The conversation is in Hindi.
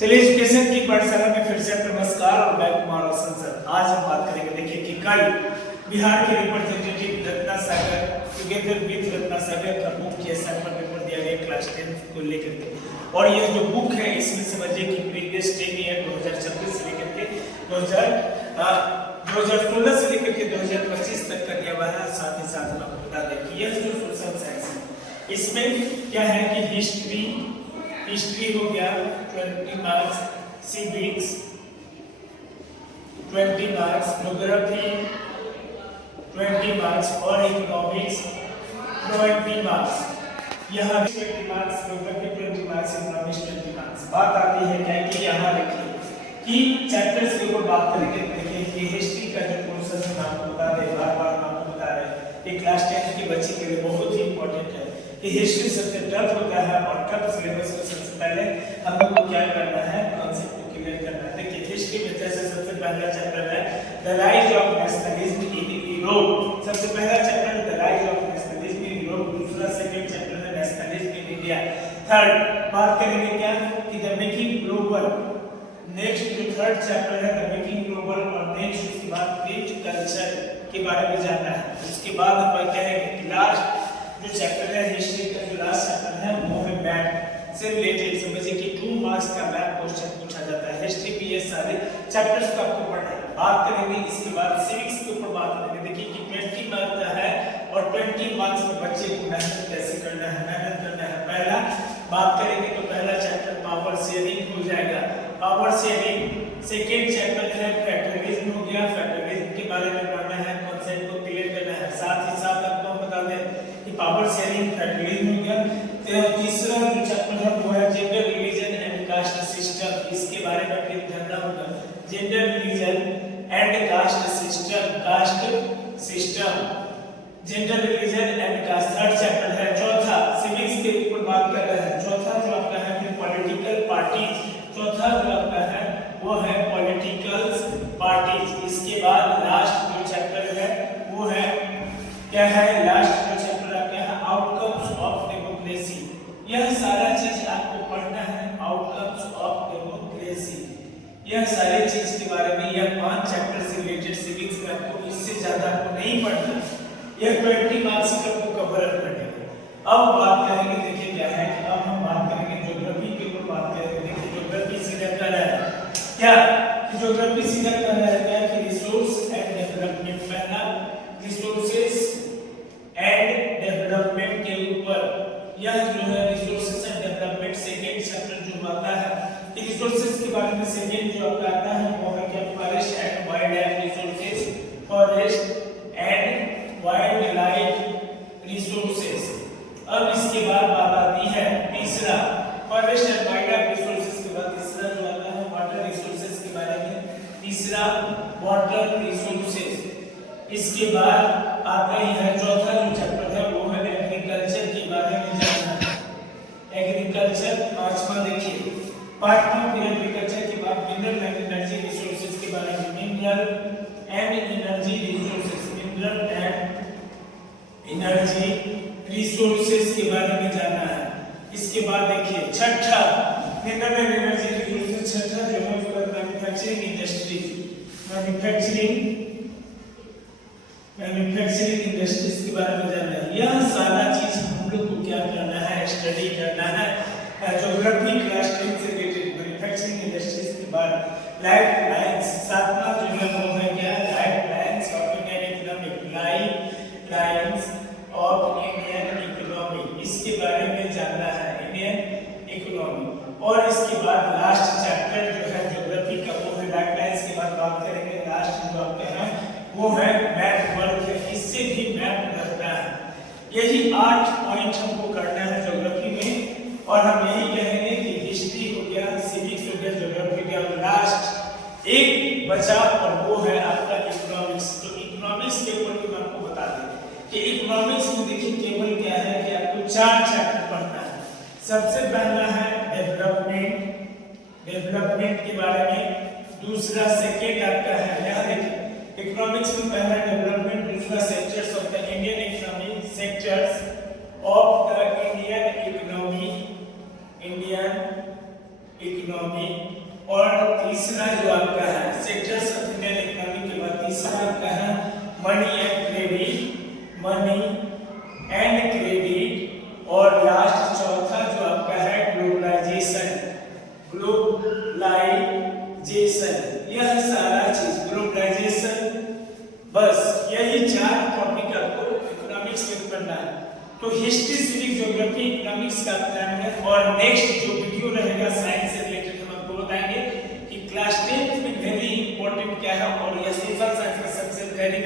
चलिए एजुकेशन की पाठशाला में फिर से नमस्कार और मैं कुमार रोशन सर। आज हम बात करेंगे, देखिए कि कल बिहार के representative Ratna Sagar together with Ratna Sagar का बुक के सैंपल पेपर दिया गया क्लास 10 को लेकर के। और ये जो बुक है इसमें समझिए कि प्रीवियस 10 ईयर 2026 से लेकर के 2016 से लेकर के 2025 तक का दिया हुआ है। साथ ही साथ हम आपको बता दें कि यह जो सोशल साइंस है इसमें क्या है कि हिस्ट्री हो गया 20 marks, civics 20 marks, geography 20 marks और इकोनॉमिक्स 20 मार्क्स। यहाँ 20 marks, geography 20 marks, economics 20 marks. बात आती है क्या कि यहाँ देखिए कि चैप्टर्स के ऊपर बात करेंगे। देखिए कि हिस्ट्री का जो पोर्शन है आपको बता दें, बार-बार आपको बता रहे हैं कि क्लास 10 के बच्चे के लिए बहुत ही इंपॉर्टेंट है कि हिस्ट्री सबसे टफ होता है और टफ सिलेबस में सबसे पहले हम लोग को क्या करना है, कॉन्सेप्ट को क्लियर करना है। देखिए हिस्ट्री में जैसे सबसे पहला चैप्टर है the rise of nationalism in Europe. सबसे पहला चैप्टर है the rise of nationalism in Europe. दूसरा सेकंड चैप्टर है नेशनलिज्म इन इंडिया। थर्ड बात करेंगे क्या कि द मेकिंग ग्लोबल। नेक्स्ट जो थर्ड चैप्टर है द मेकिंग ग्लोबल और नेक्स्ट उसके बाद प्रिंट कल्चर के बारे में जानना है। उसके बाद हम कहेंगे कि लास्ट जो चैप्टर है हिस्ट्री का जो लास्ट चैप्टर है वो है मैप से रिलेटेड। समझिए कि 2 मार्क्स का मैप क्वेश्चन पूछा जाता है हिस्ट्री में। ये सारे चैप्टर्स को आपको पढ़ना है। बात करेंगे इसके बाद सिविक्स के ऊपर बात करेंगे। देखिए कि 20 मार्क्स का है और 20 मार्क्स में बच्चे को मेहनत कैसे करना है, मेहनत करना है। पहला बात करेंगे तो पहला चैप्टर पावर शेयरिंग हो जाएगा, पावर शेयरिंग। सेकंड चैप्टर है फेडरलिज्म हो गया, फेडरलिज्म के बारे में पढ़ना है, कॉन्सेप्ट को क्लियर करना है। साथ ही साथ आपको हम बता दें कि पावर शेयरिंग फेडरलिज्म हो गया। तीसरा जो चैप्टर है वो है gender religion and caste system. इसके बारे में भी जानना होगा, gender religion and caste system, caste system, gender religion and caste. Third chapter है। चौथा सिविक्स के ऊपर बात कर रहे हैं। चौथा जो आपका है फिर पॉलिटिकल पार्टीज। चौथा जो आपका है वो है पॉलिटिकल पार्टीज। इसके बाद लास्ट जो चैप्टर है वो है क्या है, लास्ट जो चैप्टर आपका है आउटकम्स ऑफ डेमोक्रेसी। यह सारा चीज आपको पढ़ना है, आउटकम्स ऑफ डेमोक्रेसी। यह सारी चीज के बारे में यह 5 चैप्टर से रिलेटेड सिविक्स में आपको इससे ज्यादा आपको नहीं पढ़ना। यह 20 मार्क्स का आपको कवर अप करना। अब बात करेंगे, देखिए क्या है कि अब हम बात करेंगे ज्योग्राफी के ऊपर बात करेंगे। देखिए ज्योग्राफी सीधा कर रहा है क्या, ज्योग्राफी सीधा कर रहा है क्या कि रिसोर्स एंड डेवलपमेंट। पहला रिसोर्सेस एंड डेवलपमेंट के ऊपर यह जो है resources and development second chapter जो आता है। रिसोर्सेस के बारे में सेकंड जो आपका आता है वो है क्या forest and wild life resources, forest and wild life resources. अब इसके बाद बात आती है तीसरा forest and wild life resources के बाद तीसरा जो आता है वाटर रिसोर्सेस के बारे में। तीसरा वाटर रिसोर्सेस। इसके बाद आता ही है चौथा जो चैप्टर है वो है एग्रीकल्चर के बारे में जानना है। एग्रीकल्चर पांचवा। देखिए पांचवा फिर एग्रीकल्चर के बाद मिनरल एंड एनर्जी रिसोर्सेज के बारे में। Mineral and energy resources, mineral and energy resources के बारे में जानना है। इसके बाद देखिए छठा मिनरल एंड एनर्जी रिसोर्सेज। छठा जो है वो मैन्युफैक्चरिंग इंडस्ट्री, मैन्युफैक्चरिंग इंडस्ट्रीज के बारे में जानना है। यह सारा चीज हम लोग को क्या करना है, स्टडी करना है। ज्योग्राफी क्लास 10 से रिलेटेड मैन्युफैक्चरिंग इंडस्ट्रीज के बाद लाइफ लाइंस। सातवां जो है वो है क्या life lines of Indian economy, life lines of Indian economy. इसके बारे में जानना है, इंडियन इकोनॉमी। और इसके बाद लास्ट चैप्टर जो है ज्योग्राफी का वो है लाइफ लाइंस के बाद बात करेंगे। लास्ट जो आपके हैं वो है मैप वर्क है, इससे भी मैप रहता है। यही 8 पॉइंट हमको करना है ज्योग्राफी में। और हम यही कहेंगे कि हिस्ट्री हो गया, सिविक्स हो गया, ज्योग्राफी हो गया, लास्ट एक बचा और वो है आपका इकोनॉमिक्स। तो इकोनॉमिक्स के ऊपर भी मैं आपको बता दें कि इकोनॉमिक्स में देखिए केवल क्या है कि आपको 4 चैप्टर पढ़ना है। सबसे पहला है डेवलपमेंट के बारे में। दूसरा सेकंड आपका है यहाँ देखिए इकोनॉमिक्स में पहला डेवलपमेंट, दूसरा sectors of the Indian economy, sectors of the Indian economy, Indian economy, और तीसरा जो आपका है सेक्टर्स ऑफ इंडियन इकोनॉमी के बाद तीसरा आपका है मनी एंड क्रेडिट, और लास्ट चौथा जो आपका है ग्लोबलाइजेशन। यह सारा चीज ग्लोबलाइजेशन, बस यही 4 टॉपिक आपको इकोनॉमिक्स में पढ़ना है। तो हिस्ट्री, सिविक, ज्योग्राफी, इकोनॉमिक्स का प्लान है। और नेक्स्ट जो वीडियो रहेगा साइंस से रिलेटेड हम आपको बताएंगे कि क्लास 10th में वेरी इंपॉर्टेंट क्या है, और यह सोशल साइंस का सबसे वेरी